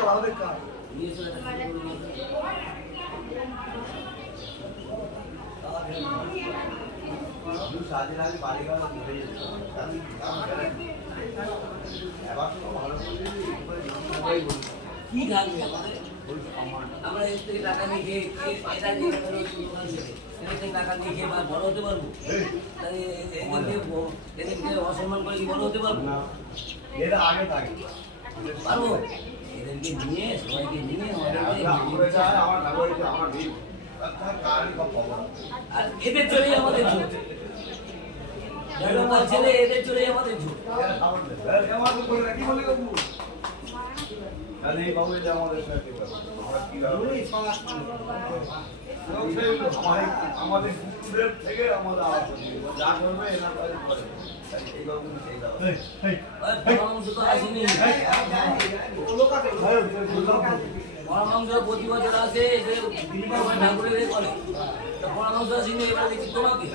ভালো দেখা আগে বাড়ি ঘুরে করে কি থাকবে আমাদের আমরা এর থেকে টাকা নিয়ে খেয়ে এটা নিয়ে টাকা নিয়ে খেয়ে বড় হতে পারব? এদেরকে অসম্মান করে কি বড় হতে পারব? এটা আগে থাকে। পারব? এদেরকে নিয়ে সবাইকে নিয়ে সব খবর আর এদের চলেই আমাদের ছেলে এদের চলেই আমাদের ঝুট। রাখি বাবু এটা আমাদের সাথে আমরা কি আমাদের কুকুরের থেকে আমাদের আওয়াজ যা করবে এনার কাছে করে। তোমাকে।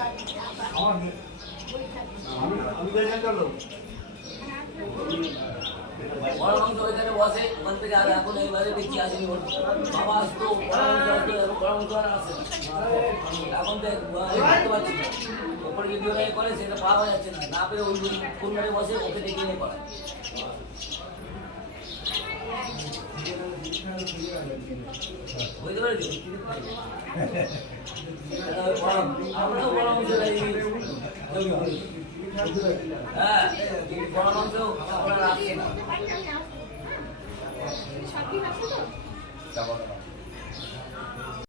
বসে ওখান থেকে আর এখন এইবারে দেখছি আসেনি বাবা আসতো পরামর্শ এখন পরামর্শ আর আসে এখন তো এ পারছি ওপরে যদি ওরা করে, সেটা পাওয়া যাচ্ছে না। না পেরে ওই ফোন মেরে বসে, ওকে ডেকে এনে করায় বুঝতে পরামর্শ হ্যাঁ পরামর্শ আমরা রাখছি না। That's.